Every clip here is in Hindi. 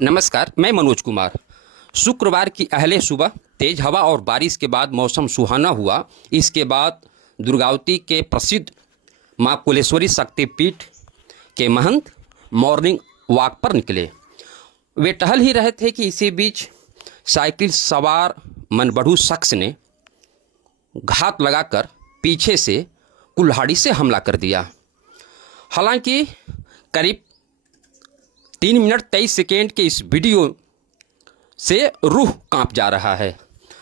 नमस्कार, मैं मनोज कुमार। शुक्रवार की अहले सुबह तेज हवा और बारिश के बाद मौसम सुहाना हुआ। इसके बाद दुर्गावती के प्रसिद्ध मां कुलेश्वरी शक्तिपीठ के महंत मॉर्निंग वॉक पर निकले। वे टहल ही रहे थे कि इसी बीच साइकिल सवार मनबढ़ू शख्स ने घात लगाकर पीछे से कुल्हाड़ी से हमला कर दिया। हालांकि करीब 3 मिनट 23 सेकेंड के इस वीडियो से रूह कांप जा रहा है।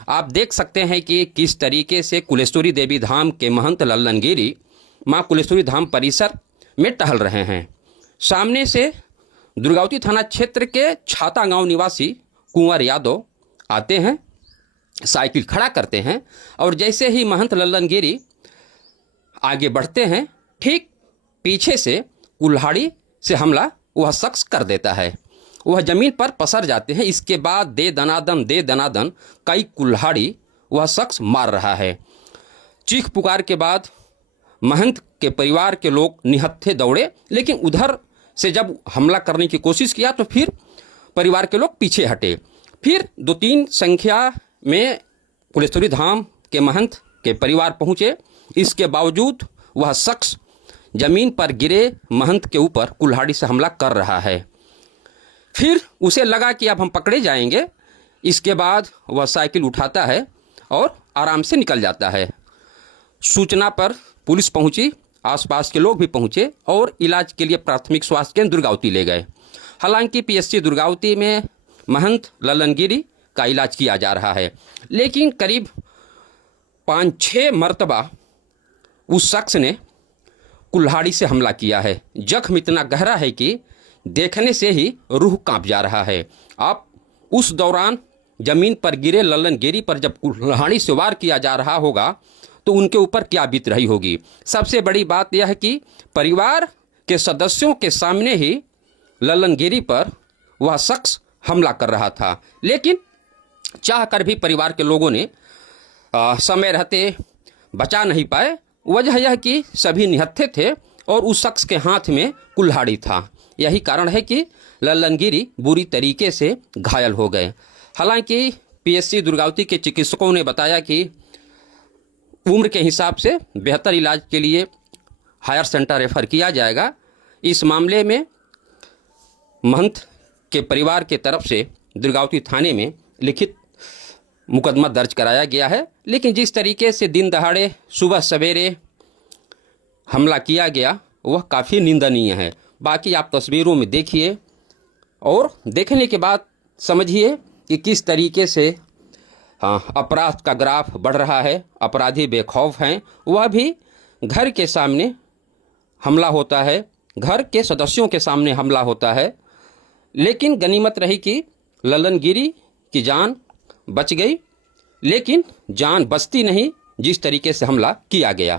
आप देख सकते हैं कि किस तरीके से कुलेश्वरी देवी धाम के महंत लल्लन गिरी मां कुलेश्वरी धाम परिसर में टहल रहे हैं। सामने से दुर्गावती थाना क्षेत्र के छाता गांव निवासी कुंवर यादव आते हैं, साइकिल खड़ा करते हैं और जैसे ही महंत लल्लन गिरी आगे बढ़ते हैं, ठीक पीछे से कुल्हाड़ी से हमला वह शख्स कर देता है। वह जमीन पर पसर जाते हैं। इसके बाद दे दनादन कई कुल्हाड़ी वह शख्स मार रहा है। चीख पुकार के बाद महंत के परिवार के लोग निहत्थे दौड़े, लेकिन उधर से जब हमला करने की कोशिश किया तो फिर परिवार के लोग पीछे हटे। फिर 2-3 संख्या में कुलेश्वरी धाम के महंत के परिवार पहुँचे। इसके बावजूद वह शख्स जमीन पर गिरे महंत के ऊपर कुल्हाड़ी से हमला कर रहा है। फिर उसे लगा कि अब हम पकड़े जाएंगे। इसके बाद वह साइकिल उठाता है और आराम से निकल जाता है। सूचना पर पुलिस पहुंची, आसपास के लोग भी पहुंचे और इलाज के लिए प्राथमिक स्वास्थ्य केंद्र दुर्गावती ले गए। हालांकि पीएचसी दुर्गावती में महंत लल्लन गिरी का इलाज किया जा रहा है, लेकिन करीब 5-6 मरतबा उस शख्स ने कुल्हाड़ी से हमला किया है। जख्म इतना गहरा है कि देखने से ही रूह कांप जा रहा है। आप उस दौरान जमीन पर गिरे लल्लन गिरी पर जब कुल्हाड़ी से वार किया जा रहा होगा तो उनके ऊपर क्या बीत रही होगी। सबसे बड़ी बात यह है कि परिवार के सदस्यों के सामने ही लल्लन गिरी पर वह शख्स हमला कर रहा था, लेकिन चाह कर भी परिवार के लोगों ने समय रहते बचा नहीं पाए। वजह यह कि सभी निहत्थे थे और उस शख्स के हाथ में कुल्हाड़ी था। यही कारण है कि लल्लन गिरी बुरी तरीके से घायल हो गए। हालांकि पीएचसी दुर्गावती के चिकित्सकों ने बताया कि उम्र के हिसाब से बेहतर इलाज के लिए हायर सेंटर रेफर किया जाएगा। इस मामले में महंत के परिवार के तरफ से दुर्गावती थाने में लिखित मुकदमा दर्ज कराया गया है। लेकिन जिस तरीके से दिन दहाड़े सुबह सवेरे हमला किया गया वह काफ़ी निंदनीय है। बाकी आप तस्वीरों में देखिए और देखने के बाद समझिए कि किस तरीके से अपराध का ग्राफ बढ़ रहा है। अपराधी बेखौफ हैं। वह भी घर के सामने हमला होता है, घर के सदस्यों के सामने हमला होता है, लेकिन गनीमत रही कि लल्लन गिरी की जान बच गई। लेकिन जान बचती नहीं जिस तरीके से हमला किया गया।